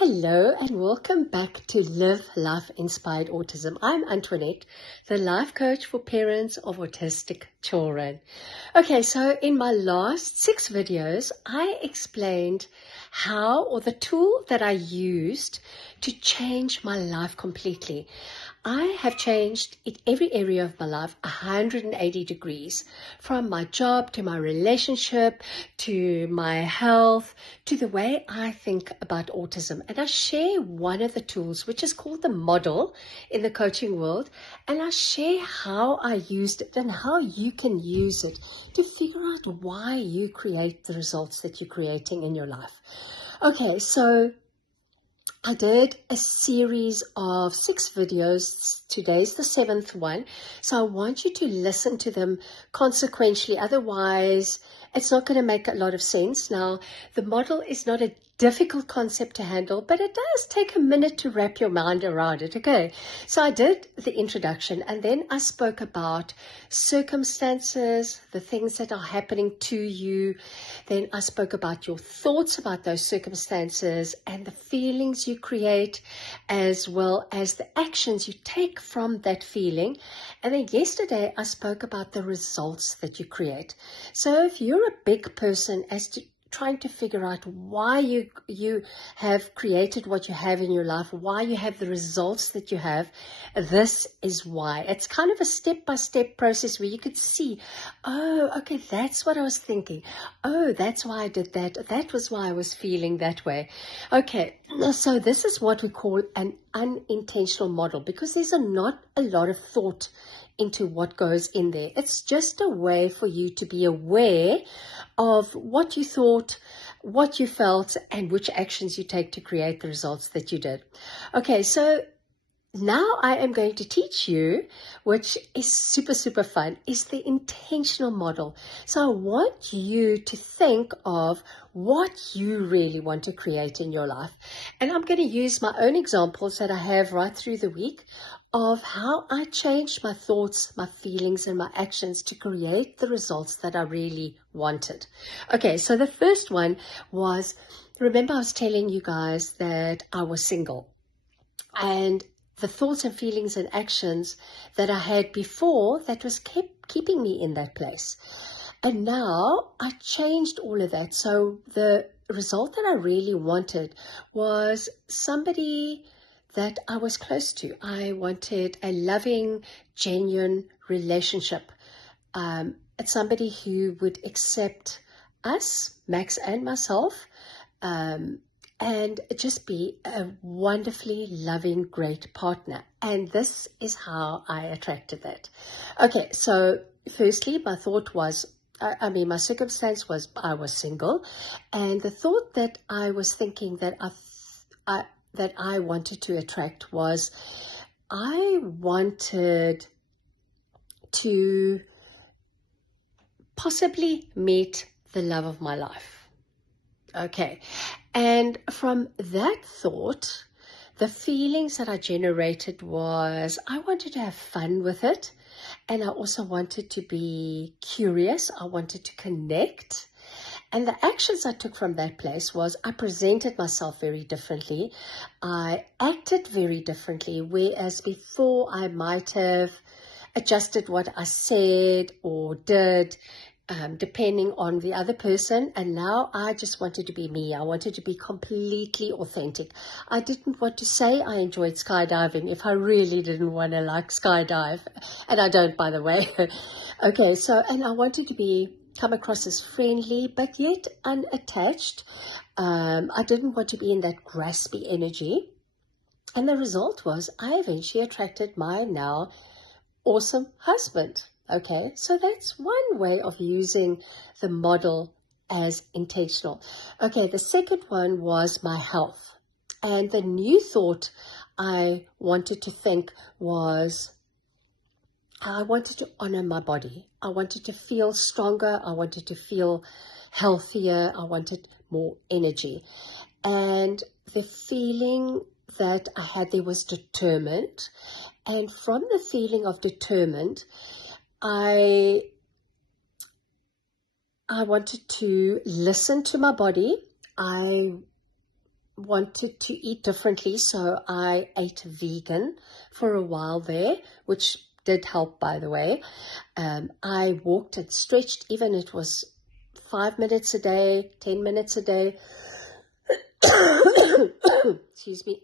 Hello and welcome back to Live Life Inspired Autism. I'm Antoinette, the life coach for parents of autistic children. Okay, so in my last 6 videos, I explained how, or the tool that I used to change my life completely. I have changed in every area of my life 180 degrees, from my job to my relationship to my health to the way I think about autism. And I share one of the tools, which is called the model in the coaching world, and I share how I used it and how you can use it to figure out why you create the results that you're creating in your life. Okay, so I did a series of 6 videos. Today's the 7th one. So I want you to listen to them consequentially. Otherwise, it's not going to make a lot of sense. Now, the model is not a difficult concept to handle, but it does take a minute to wrap your mind around it. Okay, so I did the introduction and then I spoke about circumstances, the things that are happening to you. Then I spoke about your thoughts about those circumstances and the feelings you create, as well as the actions you take from that feeling. And then yesterday I spoke about the results that you create. So if you're a big person as to trying to figure out why you have created what you have in your life, why you have the results that you have, this is why. It's kind of a step-by-step process where you could see, oh, okay, that's what I was thinking. Oh, that's why I did that. That was why I was feeling that way. Okay, so this is what we call an unintentional model, because there's not a lot of thought into what goes in there. It's just a way for you to be aware of what you thought, what you felt, and which actions you take to create the results that you did. Okay, so now I am going to teach you, which is super, super fun, is the intentional model. So I want you to think of what you really want to create in your life. And I'm going to use my own examples that I have right through the week of how I changed my thoughts, my feelings, and my actions to create the results that I really wanted. Okay, so the first one was, remember I was telling you guys that I was single. And the thoughts and feelings and actions that I had before, that was keeping me in that place. And now I changed all of that. So the result that I really wanted was somebody that I was close to. I wanted a loving, genuine relationship. It's somebody who would accept us, Max and myself, and just be a wonderfully loving, great partner. And this is how I attracted that. Okay, so firstly, my thought was, my circumstance was I was single, and the thought that I was thinking that I wanted to attract was, I wanted to possibly meet the love of my life. Okay, and from that thought, the feelings that I generated was I wanted to have fun with it, and I also wanted to be curious. I wanted to connect. And the actions I took from that place was I presented myself very differently. I acted very differently, whereas before I might have adjusted what I said or did, depending on the other person. And now I just wanted to be me. I wanted to be completely authentic. I didn't want to say I enjoyed skydiving if I really didn't want to skydive. And I don't, by the way. Okay, so, and I wanted to come across as friendly, but yet unattached. I didn't want to be in that graspy energy. And the result was I eventually attracted my now awesome husband. Okay, so that's one way of using the model as intentional. Okay, the second one was my health. And the new thought I wanted to think was, I wanted to honor my body. I wanted to feel stronger. I wanted to feel healthier. I wanted more energy. And the feeling that I had there was determined. And from the feeling of determined, I wanted to listen to my body. I wanted to eat differently, so I ate vegan for a while there, which did help, by the way. I walked and stretched, even it was 5 minutes a day, 10 minutes a day. Excuse me.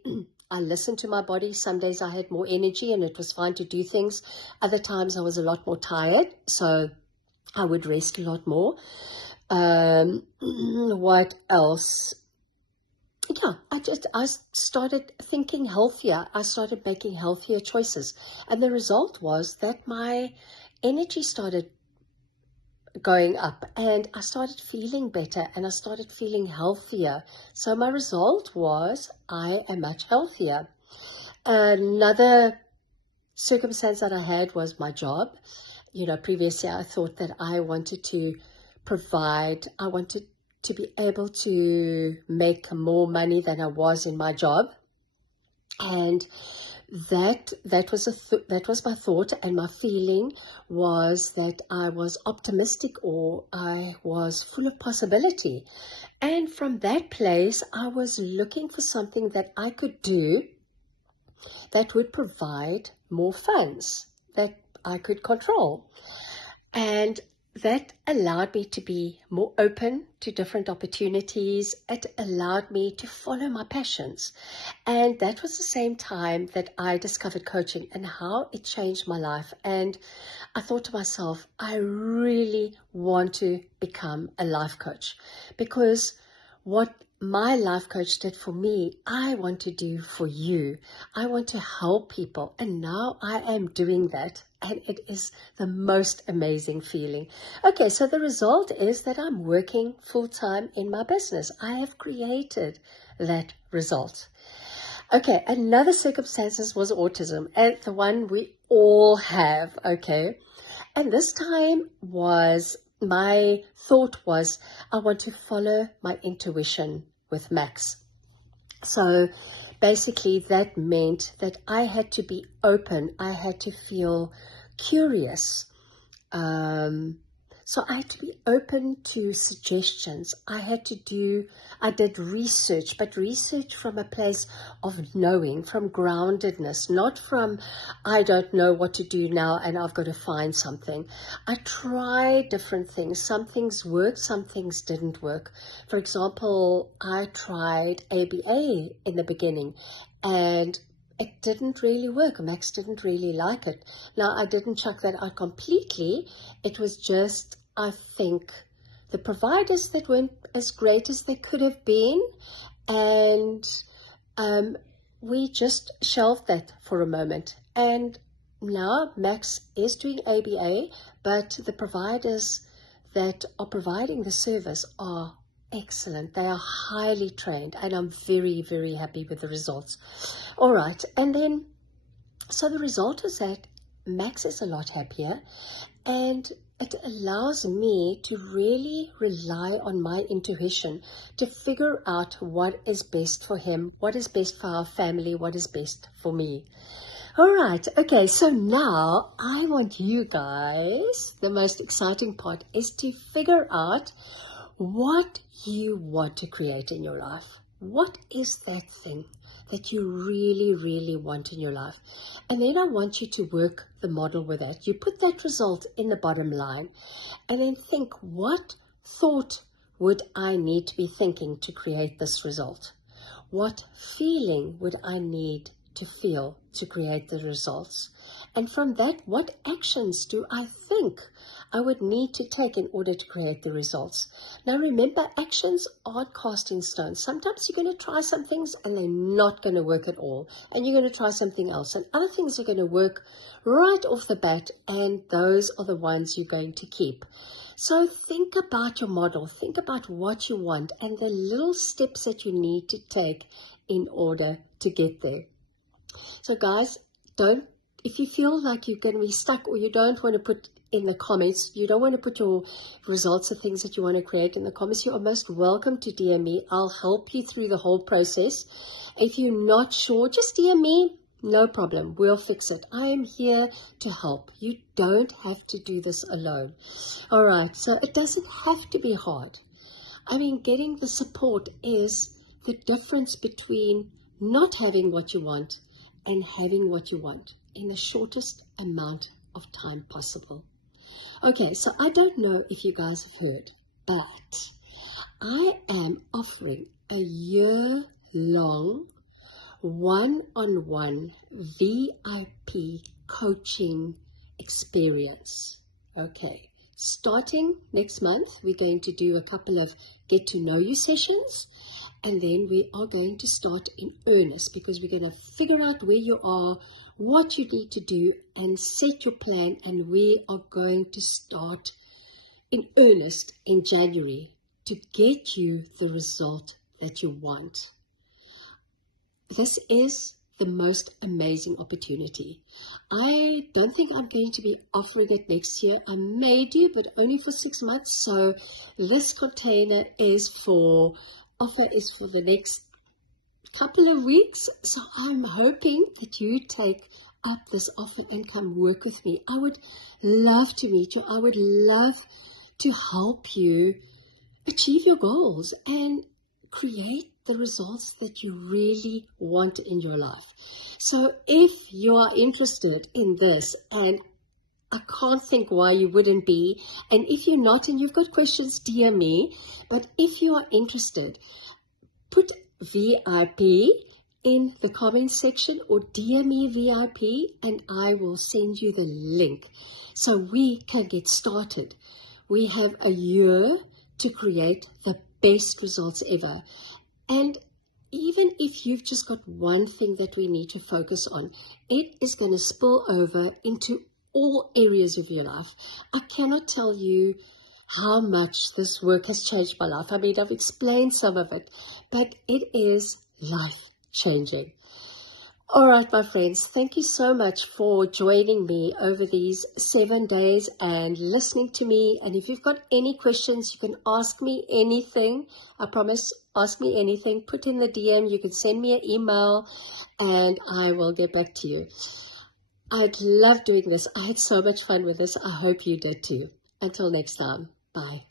I listened to my body. Some days I had more energy and it was fine to do things. Other times I was a lot more tired, so I would rest a lot more. What else? Yeah, I started thinking healthier. I started making healthier choices. And the result was that my energy started going up and I started feeling better and I started feeling healthier. So my result was I am much healthier. Another circumstance that I had was my job. You know, previously I thought that I wanted to provide, I wanted to be able to make more money than I was in my job. And that was my thought, and my feeling was that I was optimistic, or I was full of possibility. And from that place, I was looking for something that I could do that would provide more funds that I could control. And that allowed me to be more open to different opportunities. It allowed me to follow my passions. And that was the same time that I discovered coaching and how it changed my life. And I thought to myself, I really want to become a life coach, because what my life coach did for me, I want to do for you. I want to help people. And now I am doing that. And it is the most amazing feeling. Okay, so the result is that I'm working full-time in my business. I have created that result. Okay, another circumstance was autism, and the one we all have, okay? And this time my thought was, I want to follow my intuition with Max. So basically that meant that I had to be open. I had to feel curious. So I had to be open to suggestions. I did research, but research from a place of knowing, from groundedness, not from, I don't know what to do now and I've got to find something. I tried different things. Some things worked, some things didn't work. For example, I tried ABA in the beginning and it didn't really work. Max didn't really like it. Now, I didn't chuck that out completely. It was just, I think, the providers that weren't as great as they could have been. And we just shelved that for a moment. And now Max is doing ABA, but the providers that are providing the service are excellent. They are highly trained, and I'm very, very happy with the results. All right, and then, so the result is that Max is a lot happier, and it allows me to really rely on my intuition to figure out what is best for him, what is best for our family, what is best for me. All right, okay, so now I want you guys, the most exciting part is to figure out what you want to create in your life. What is that thing that you really, really want in your life? And then I want you to work the model with that. You put that result in the bottom line and then think, what thought would I need to be thinking to create this result? What feeling would I need to feel to create the results? And from that, what actions do I think I would need to take in order to create the results? Now remember, actions aren't cast in stone. Sometimes you're going to try some things and they're not going to work at all. And you're going to try something else. And other things are going to work right off the bat. And those are the ones you're going to keep. So think about your model. Think about what you want and the little steps that you need to take in order to get there. So guys, if you feel like you're going to be stuck or you don't want to put in the comments, you don't want to put your results of things that you want to create in the comments, you are most welcome to DM me. I'll help you through the whole process. If you're not sure, just DM me. No problem. We'll fix it. I am here to help. You don't have to do this alone. All right. So it doesn't have to be hard. I mean, getting the support is the difference between not having what you want and having what you want in the shortest amount of time possible. Okay, so I don't know if you guys have heard, but I am offering a year-long one-on-one VIP coaching experience. Okay, starting next month, we're going to do a couple of get to know you sessions, and then we are going to start in earnest because we're going to figure out where you are, what you need to do, and set your plan, and we are going to start in earnest in January to get you the result that you want. This is the most amazing opportunity. I don't think I'm going to be offering it next year. I may do, but only for 6 months. So this container is for the next couple of weeks. So I'm hoping that you take up this offer and come work with me. I would love to meet you. I would love to help you achieve your goals and create the results that you really want in your life. So if you are interested in this, and I can't think why you wouldn't be, and if you're not and you've got questions, DM me. But if you are interested, put VIP in the comments section or DM me VIP and I will send you the link so we can get started. We have a year to create the best results ever. And even if you've just got one thing that we need to focus on, it is going to spill over into all areas of your life. I cannot tell you how much this work has changed my life. I mean, I've explained some of it, but it is life-changing. All right, my friends, thank you so much for joining me over these 7 days and listening to me. And if you've got any questions, you can ask me anything. I promise, ask me anything. Put in the DM. You can send me an email and I will get back to you. I'd love doing this. I had so much fun with this. I hope you did too. Until next time. Bye.